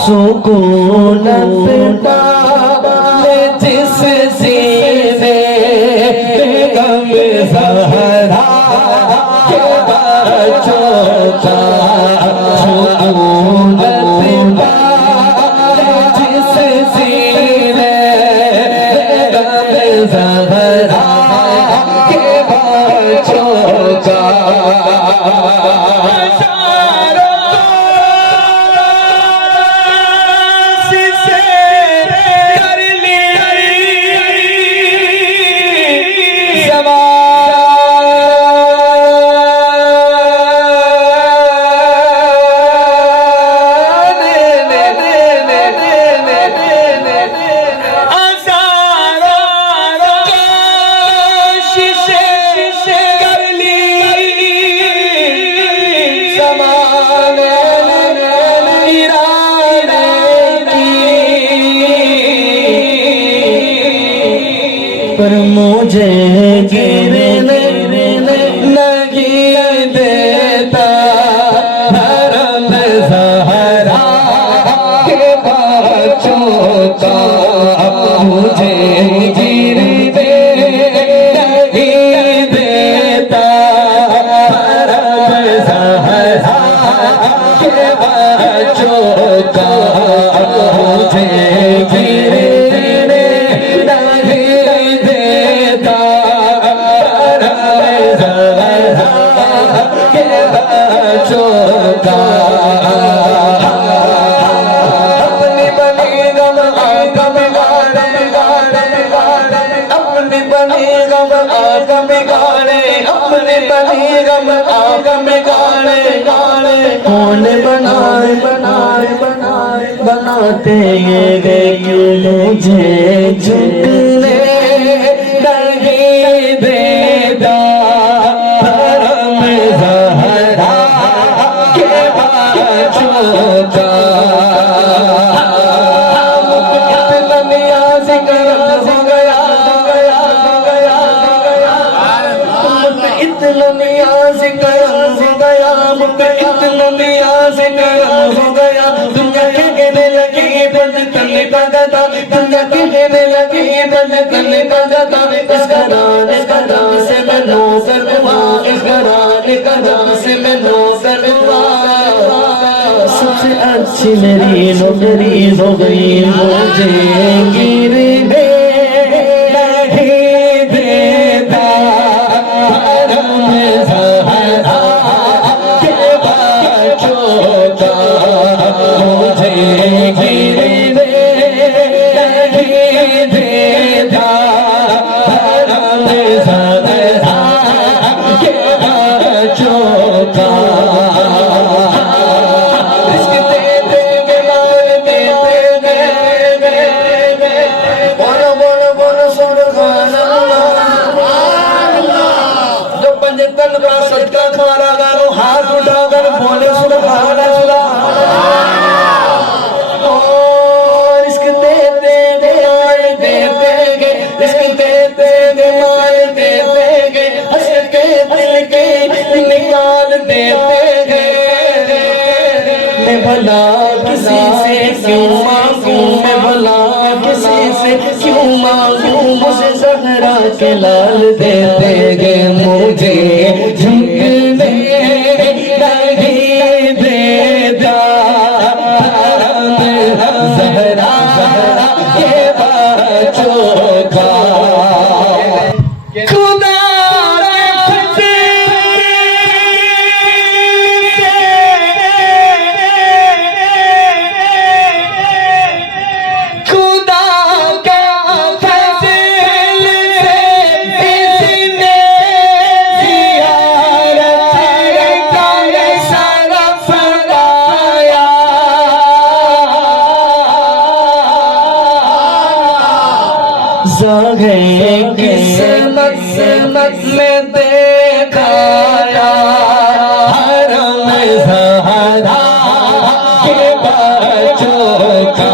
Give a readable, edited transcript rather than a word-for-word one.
सुकून डाले जिस सीने गम ज़हरा के बच्चों का सुकून डाले जिस सीने गम ज़हरा के बच्चों का पर मुझे गिरने नहीं देता धर्म ज़हरा के बच्चों का मुझे गिरने नहीं देता धर्म ज़हरा के बच्चों का मुझे गिरने अपनी बनी गम आका बिगाड़े अपनी बनी गम आका बिगाड़े अपनी बनी गम आका बिगाड़े कौन बनाए बनाए बनाए बनाते गए क्यों मुझे झुकने नहीं देता धर्म ज़हरा के बच्चों का इतना नियाज़ करम हो गया इतना नियाज़ करम हो गया इतना नियाज़ करम हो गया दुनिया कहने लगी बंद करने का दादा दुनिया कहने लगी बंद करने का दादा इस घराने का नाम से मैं नौकर हुआ इस घराने का नाम से मैं नौकर हुआ सबसे अच्छी मेरी नौकरी हो गई मुझे गिरने नहीं देता धर्म ज़हरा के बच्चों का मुझे गिरने नहीं देता धर्म ज़हरा के बच्चों का मैं भला किसी से क्यों मांगूं, मैं भला किसी से क्यों मांगूं, मुझे ज़हरा के लाल दे देंगे मुझे झुकने नहीं देता ज़हरा के बच्चों का खुदा किस्मत में देखा हरम ज़हरा के बच्चों का